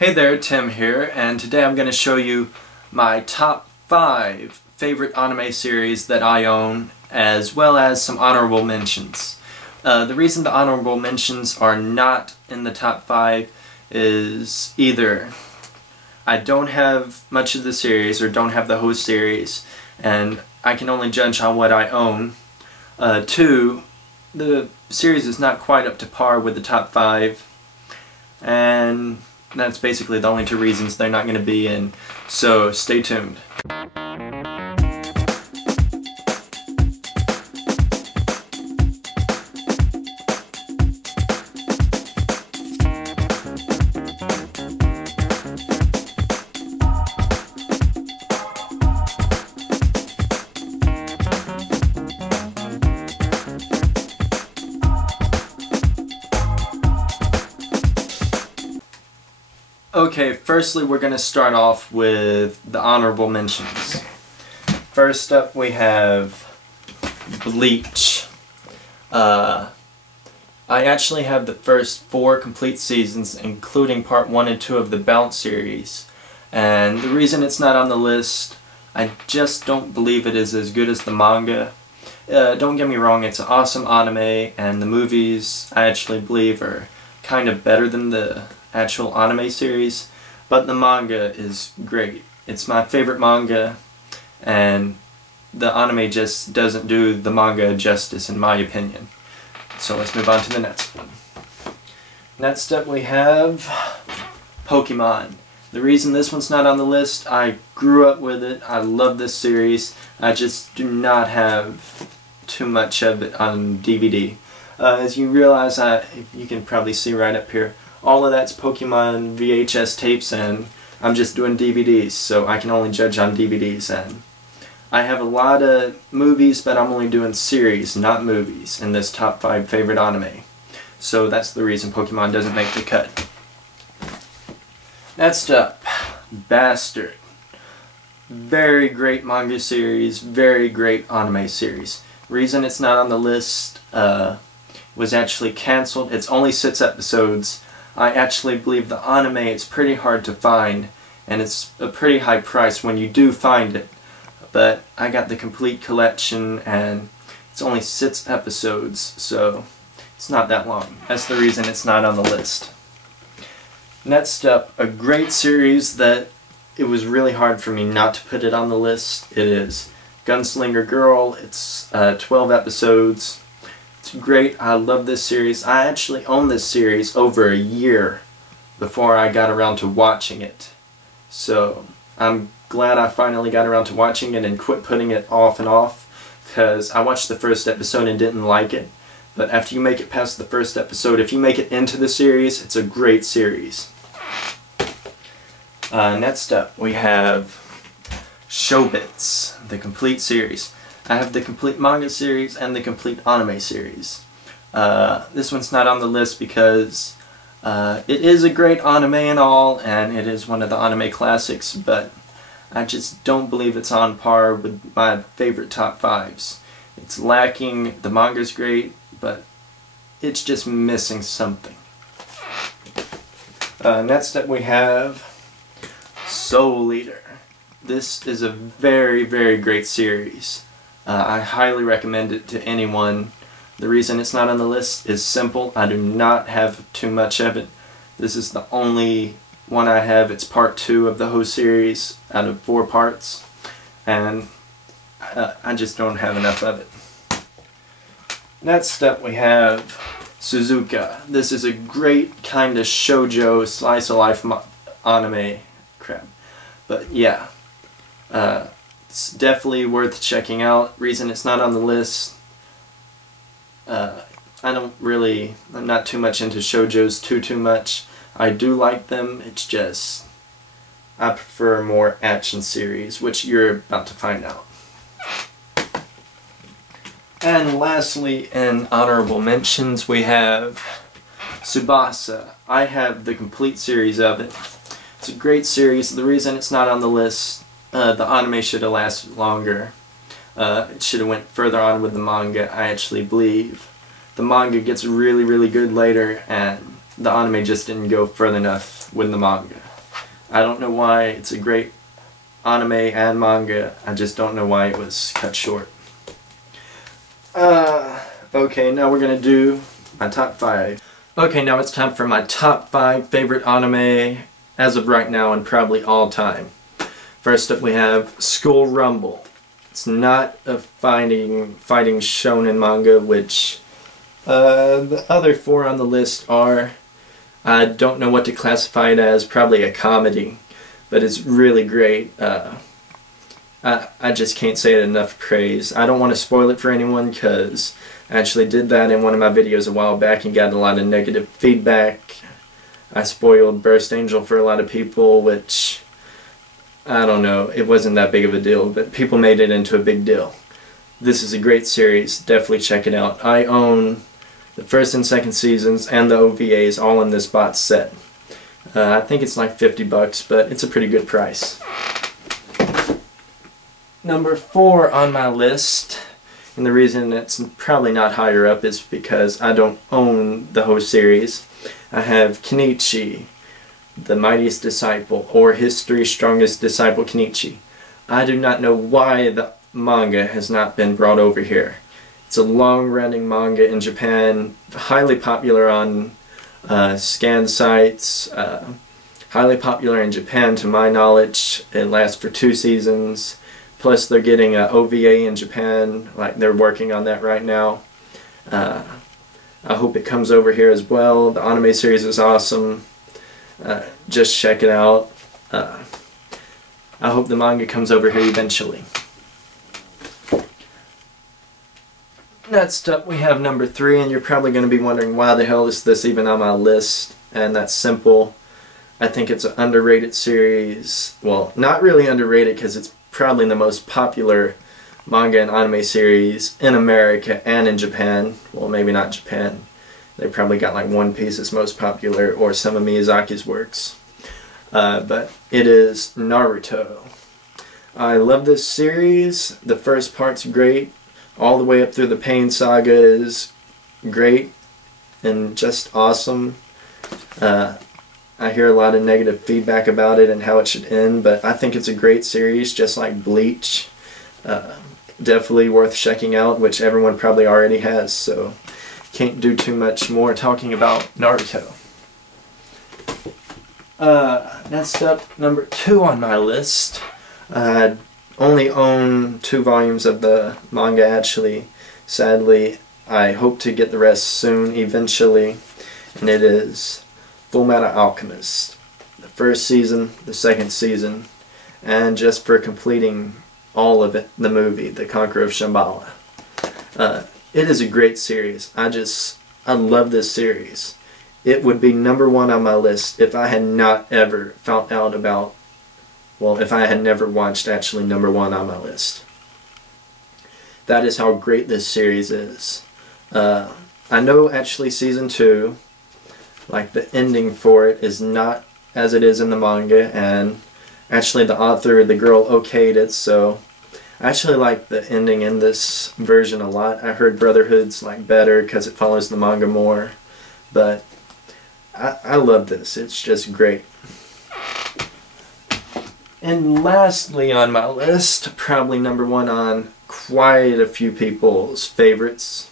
Hey there, Tim here, and today I'm going to show you my top 5 favorite anime series that I own, as well as some honorable mentions. The reason the honorable mentions are not in the top 5 is either I don't have much of the series or don't have the whole series, and I can only judge on what I own. 2, the series is not quite up to par with the top 5, and that's basically the only 2 reasons they're not going to be in, so stay tuned. Okay, firstly we're going to start off with the honorable mentions. First up we have Bleach. I actually have the first 4 complete seasons, including part 1 and 2 of the Bounce series. And the reason it's not on the list, I just don't believe it is as good as the manga. Don't get me wrong, it's an awesome anime, and the movies I actually believe are kind of better than the actual anime series, but the manga is great. It's my favorite manga, and the anime just doesn't do the manga justice in my opinion. So let's move on to the next one. Next up we have Pokemon. The reason this one's not on the list, I grew up with it, I love this series, I just do not have too much of it on DVD. As you realize, you can probably see right up here, all of that's Pokemon VHS tapes, and I'm just doing DVDs, so I can only judge on DVDs. And I have a lot of movies, but I'm only doing series, not movies, in this top 5 favorite anime. So that's the reason Pokemon doesn't make the cut. Next up, Bastard. Very great manga series, very great anime series. Reason it's not on the list was actually cancelled. It's only 6 episodes. I actually believe the anime is pretty hard to find, and it's a pretty high price when you do find it. But I got the complete collection, and it's only 6 episodes, so it's not that long. That's the reason it's not on the list. Next up, a great series that it was really hard for me not to put it on the list. It is Gunslinger Girl. It's 12 episodes. It's great. I love this series. I actually owned this series over a year before I got around to watching it. So I'm glad I finally got around to watching it and quit putting it off and off, because I watched the first episode and didn't like it. But after you make it past the first episode, if you make it into the series, it's a great series. Next up we have Chobits, the complete series. I have the complete manga series and the complete anime series. This one's not on the list because it is a great anime and all, and it is one of the anime classics, but I just don't believe it's on par with my favorite top 5s. It's lacking, the manga's great, but it's just missing something. Next up we have Soul Eater. This is a very, very great series. I highly recommend it to anyone. The reason it's not on the list is simple. I do not have too much of it. This is the only one I have. It's part 2 of the whole series out of 4 parts, and I just don't have enough of it. Next up we have Suzuka. This is a great kind of shoujo slice of life anime crap. But yeah, it's definitely worth checking out. Reason it's not on the list, I'm not too much into shoujos too much. I do like them, it's just I prefer more action series, which you're about to find out. And lastly, in honorable mentions, we have Tsubasa. I have the complete series of it. It's a great series. The reason it's not on the list, the anime should have lasted longer. It should have went further on with the manga, I actually believe. The manga gets really, really good later, and the anime just didn't go further enough with the manga. I don't know why. It's a great anime and manga. I just don't know why it was cut short. Okay, now we're gonna do my top 5. Okay, now it's time for my top 5 favorite anime as of right now and probably all time. First up we have School Rumble. It's not a fighting shonen manga, which the other 4 on the list are. I don't know what to classify it as, probably a comedy, but it's really great. I just can't say it enough praise. I don't want to spoil it for anyone because I actually did that in one of my videos a while back and got a lot of negative feedback. I spoiled Burst Angel for a lot of people, which, I don't know, it wasn't that big of a deal, but people made it into a big deal. This is a great series, definitely check it out. I own the first and second seasons and the OVAs all in this box set. I think it's like $50, but it's a pretty good price. Number 4 on my list, and the reason it's probably not higher up is because I don't own the whole series. I have Kenichi, the Mightiest Disciple, or History's Strongest Disciple Kenichi. I do not know why the manga has not been brought over here. It's a long-running manga in Japan, highly popular on scan sites, highly popular in Japan to my knowledge. It lasts for 2 seasons, plus they're getting an OVA in Japan, like they're working on that right now. I hope it comes over here as well. The anime series is awesome. Just check it out. I hope the manga comes over here eventually. Next up we have number 3, and you're probably going to be wondering why the hell is this even on my list, and that's simple. I think it's an underrated series. Well, not really underrated because it's probably the most popular manga and anime series in America and in Japan. Well, maybe not Japan. They probably got like One Piece is most popular, or some of Miyazaki's works. But it is Naruto. I love this series. The first part's great. All the way up through the Pain Saga is great and just awesome. I hear a lot of negative feedback about it and how it should end, but I think it's a great series, just like Bleach. Definitely worth checking out, which everyone probably already has, so can't do too much more talking about Naruto. Next up, number 2 on my list. Only own 2 volumes of the manga actually. Sadly, I hope to get the rest soon, eventually, and it is Fullmetal Alchemist. The first season, the second season, and just for completing all of it, the movie, The Conqueror of Shambhala. It is a great series. I love this series. It would be number 1 on my list if I had not ever found out about, well, if I had never watched actually number 1 on my list. That is how great this series is. I know actually season 2, like the ending for it is not as it is in the manga, and actually the author, the girl, okayed it, so I actually like the ending in this version a lot. I heard Brotherhood's like better because it follows the manga more, but I love this. It's just great. And lastly on my list, probably number 1 on quite a few people's favorites,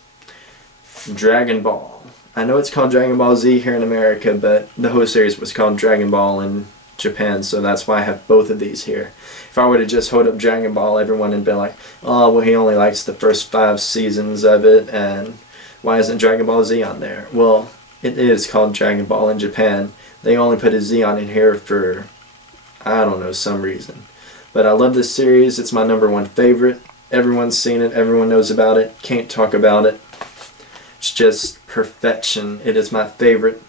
Dragon Ball. I know it's called Dragon Ball Z here in America, but the whole series was called Dragon Ball in Japan, so that's why I have both of these here. If I were to just hold up Dragon Ball, everyone would be like, oh, well, he only likes the first 5 seasons of it, and why isn't Dragon Ball Z on there? Well, it is called Dragon Ball in Japan. They only put a Z on it here for, I don't know, some reason. But I love this series. It's my number 1 favorite. Everyone's seen it. Everyone knows about it. Can't talk about it. It's just perfection. It is my favorite.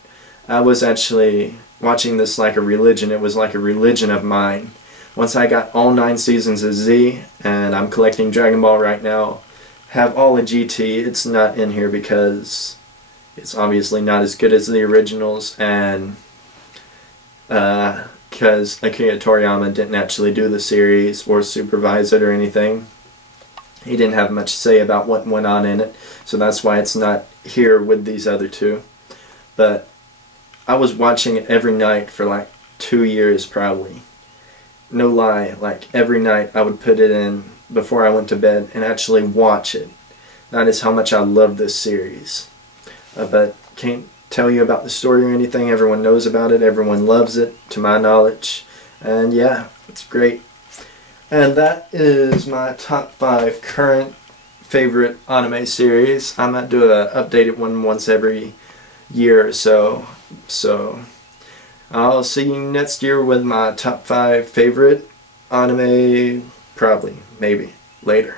I was actually watching this like a religion. It was like a religion of mine. Once I got all 9 seasons of Z, and I'm collecting Dragon Ball right now, have all of GT. It's not in here because it's obviously not as good as the originals, and because Akira Toriyama didn't actually do the series or supervise it or anything. He didn't have much to say about what went on in it, so that's why it's not here with these other 2. But I was watching it every night for like 2 years probably. No lie, like every night I would put it in before I went to bed and actually watch it. That is how much I love this series. But can't tell you about the story or anything. Everyone knows about it. Everyone loves it, to my knowledge. And yeah, it's great. And that is my top 5 current favorite anime series. I might do an updated one once every year or so. So I'll see you next year with my top 5 favorite anime, probably, maybe, later.